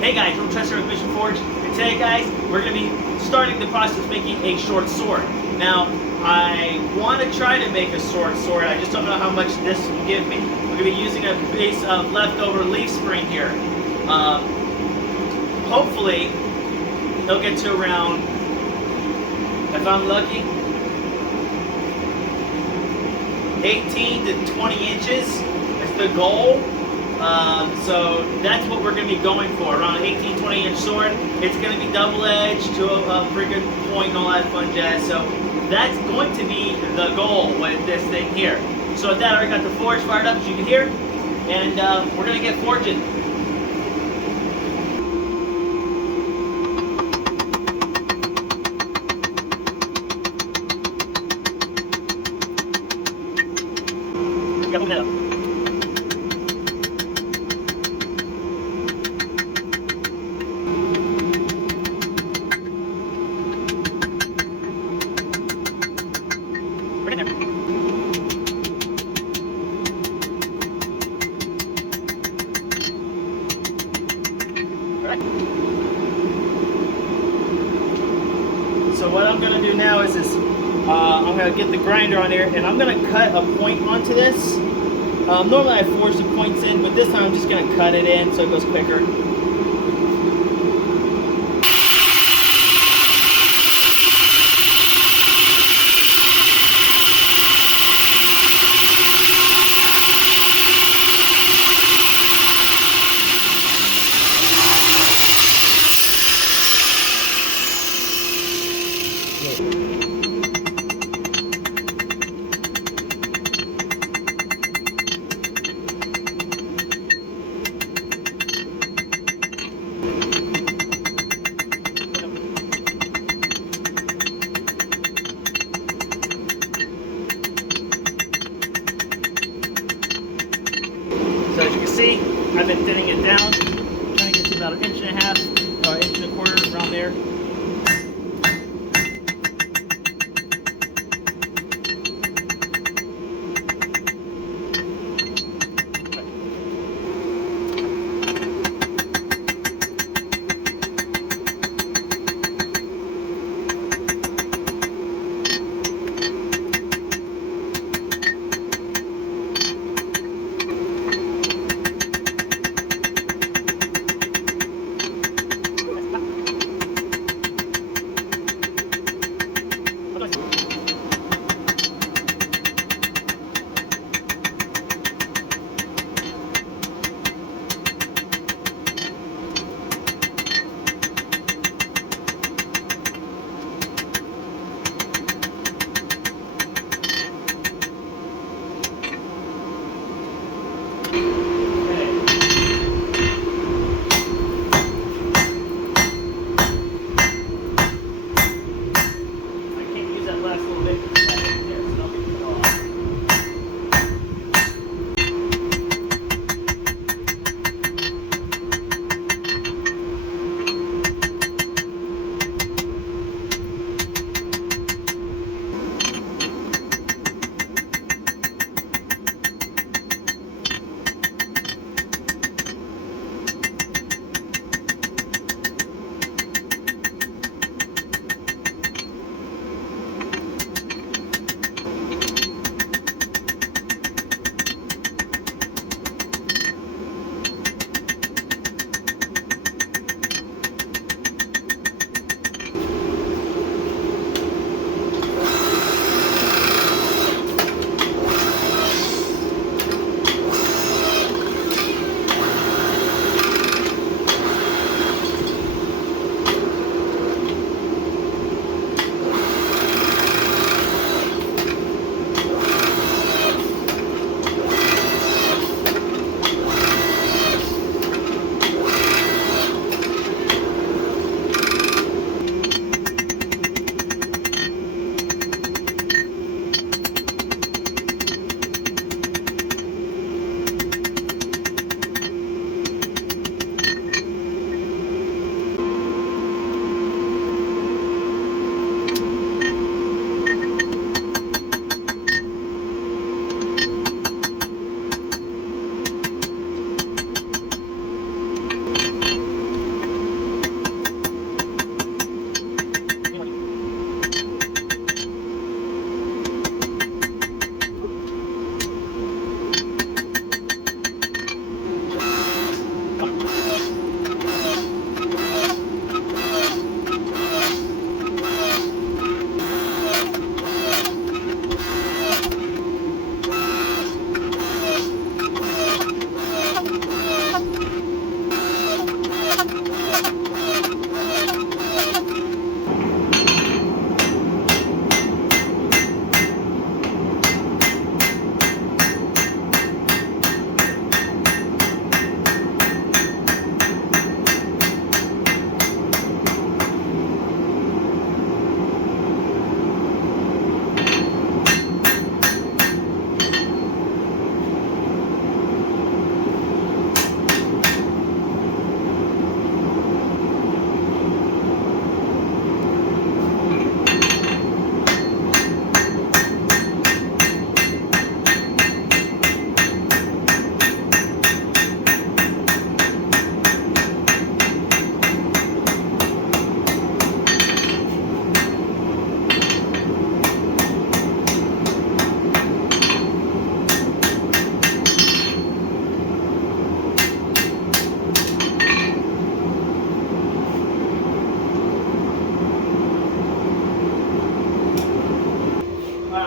Hey guys, I'm Chester with Mission Forge, and today guys, we're going to be starting the process of making a short sword. Now, I want to try to make a short sword, I just don't know how much this will give me. We're going to be using a base of leftover leaf spring here. Hopefully, it'll get to around, if I'm lucky, 18 to 20 inches is the goal. So that's what we're going to be going for, around an 18-20 inch sword. It's going to be double-edged to a freaking point and all that fun jazz. So that's going to be the goal with this thing here. So with that, I already got the forge fired up, as you can hear, and we're going to get forging. Open that up. So what I'm going to do now is I'm going to get the grinder on here and I'm going to cut a point onto this. Normally I forge the points in, but this time I'm just going to cut it in so it goes quicker. So as you can see, I've been thinning it down, trying to get to about 1.5 inches or 1.25 inches around there.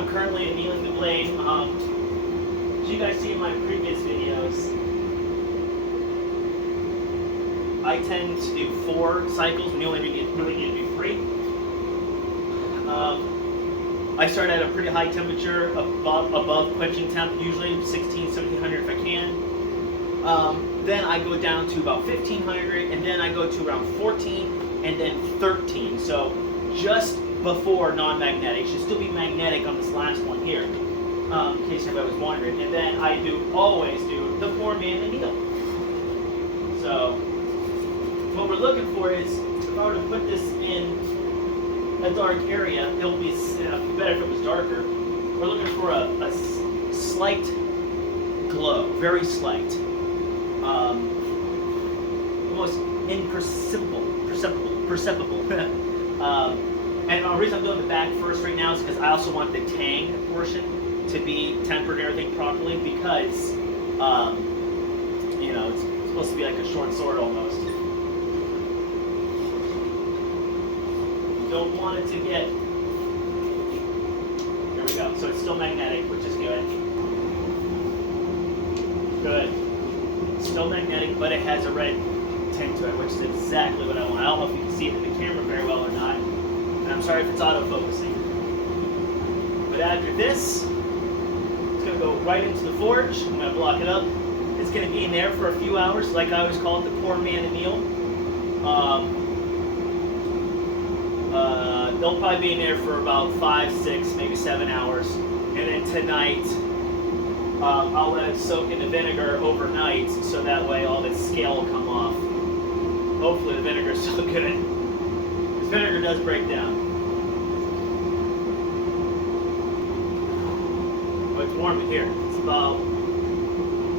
I'm currently annealing the blade. As you guys see in my previous videos, I tend to do 4 cycles when you only really need to do 3. I start at a pretty high temperature, above quenching temp, usually 1700 if I can. Then I go down to about 1500, and then I go to around 14, and then 13. So just before non-magnetic. Should still be magnetic on this last one here, in case anybody was wondering. And then I always do the poor man anneal. So what we're looking for is, if I were to put this in a dark area, it will be better if it was darker. We're looking for a slight glow, very slight, almost perceptible. And the reason I'm doing the back first right now is because I also want the tang portion to be tempered and everything properly, because it's supposed to be like a short sword almost. Don't want it to get, there we go, so it's still magnetic, which is good. Still magnetic, but it has a red tint to it, which is exactly what I want. I don't know if you can see it in the camera very well or not, and I'm sorry if it's autofocusing. But after this, it's going to go right into the forge. I'm going to block it up. It's going to be in there for a few hours, like I always call it, the poor man anneal. They'll probably be in there for about 5, 6, maybe 7 hours. And then tonight, I'll let it soak in the vinegar overnight, so that way all that scale will come off. Hopefully the vinegar is still good. Because vinegar does break down. But it's warm in here. It's about,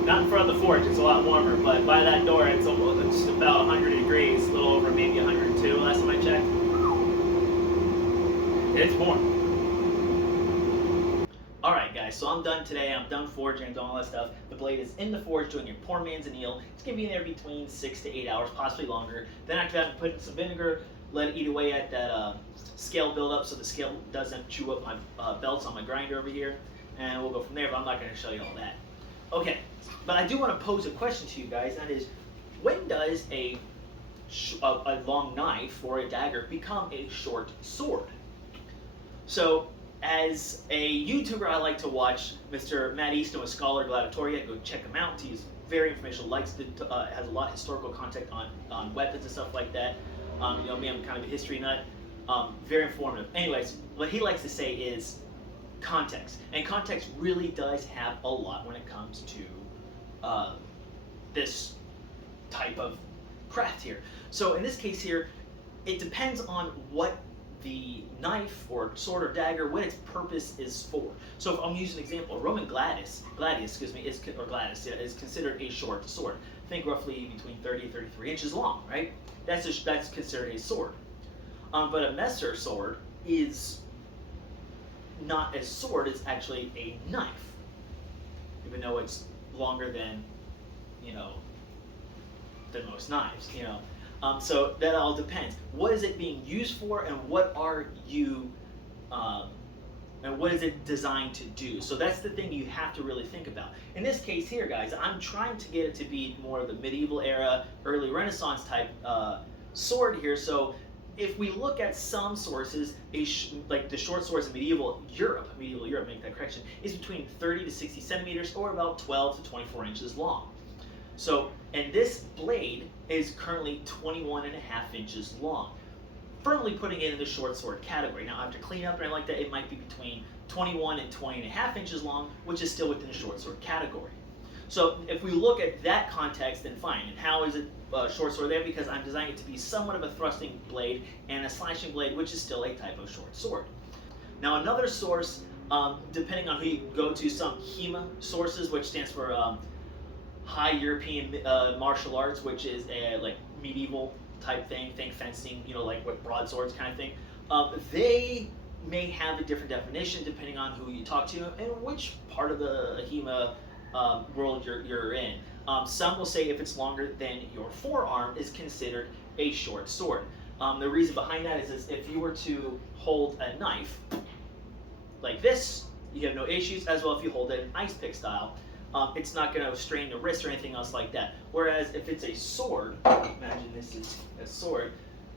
not in front of the forge, it's a lot warmer, but by that door it's just about 100 degrees, a little over maybe 102 last time I checked. It's warm. Alright guys, so I'm done today. I'm done forging, I'm done all that stuff. The blade is in the forge doing your poor man's anneal. It's going to be in there between 6 to 8 hours, possibly longer. Then after that, put in some vinegar, let it eat away at that scale buildup so the scale doesn't chew up my belts on my grinder over here. And we'll go from there, but I'm not going to show you all that. Okay, but I do want to pose a question to you guys, that is, when does a long knife or a dagger become a short sword? So, as a YouTuber, I like to watch Mr. Matt Easton with Scholar Gladiatoria. Go check him out. He's very informational. Has a lot of historical content on weapons and stuff like that. Me, I'm kind of a history nut. Very informative. Anyways, what he likes to say is context, and context really does have a lot when it comes to this type of craft here. So in this case here, it depends on what the knife or sword or dagger, what its purpose is for. So if I'm using an example, a Roman gladius, is considered a short sword. Think roughly between 30 and 33 inches long, right? That's considered a sword. But a messer sword is not a sword, it's actually a knife. Even though it's longer than, than most knives, So that all depends. What is it being used for, and what are you, and what is it designed to do? So that's the thing you have to really think about. In this case here, guys, I'm trying to get it to be more of the medieval era, early Renaissance type sword here. So if we look at some sources, like the short swords in medieval Europe, make that correction, is between 30 to 60 centimeters, or about 12 to 24 inches long. So, and this blade is currently 21 and a half inches long, firmly putting it in the short sword category. Now, after cleanup and like that, it might be between 21 and 20 and a half inches long, which is still within the short sword category. So, if we look at that context, then fine. And how is it short sword there? Because I'm designing it to be somewhat of a thrusting blade and a slashing blade, which is still a type of short sword. Now, another source, depending on who you go to, some HEMA sources, which stands for High European Martial Arts, which is a like medieval type thing, think fencing, like with broadswords kind of thing. They may have a different definition depending on who you talk to and which part of the HEMA world you're in. Some will say if it's longer than your forearm is considered a short sword. The reason behind that is if you were to hold a knife like this, you have no issues. As well, if you hold it in ice pick style, it's not going to strain the wrist or anything else like that. Whereas if it's a sword, imagine this is a sword,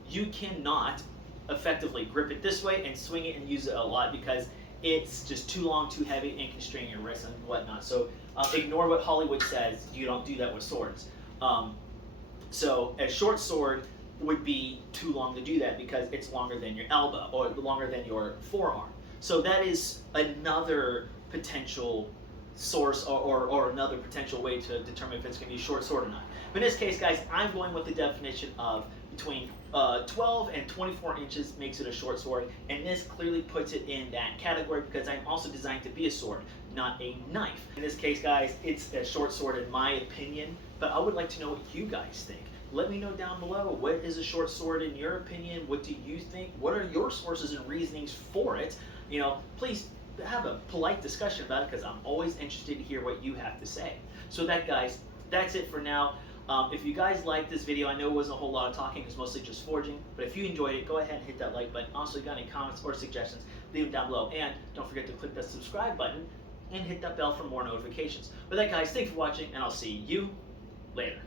you cannot effectively grip it this way and swing it and use it a lot because it's just too long, too heavy, and can strain your wrist and whatnot. So ignore what Hollywood says. You don't do that with swords. So a short sword would be too long to do that because it's longer than your elbow or longer than your forearm. So that is another potential source or another potential way to determine if it's going to be a short sword or not. But in this case, guys, I'm going with the definition of between 12 and 24 inches makes it a short sword, and this clearly puts it in that category because I'm also designed to be a sword, not a knife. In this case, guys, it's a short sword in my opinion, but I would like to know what you guys think. Let me know down below, what is a short sword in your opinion? What do you think? What are your sources and reasonings for it? You know, please have a polite discussion about it because I'm always interested to hear what you have to say. So that, guys, that's it for now. If you guys liked this video, I know it wasn't a whole lot of talking, it was mostly just forging, but if you enjoyed it, go ahead and hit that like button. Also, if you got any comments or suggestions, leave them down below. And don't forget to click that subscribe button and hit that bell for more notifications. With that, guys, thanks for watching, and I'll see you later.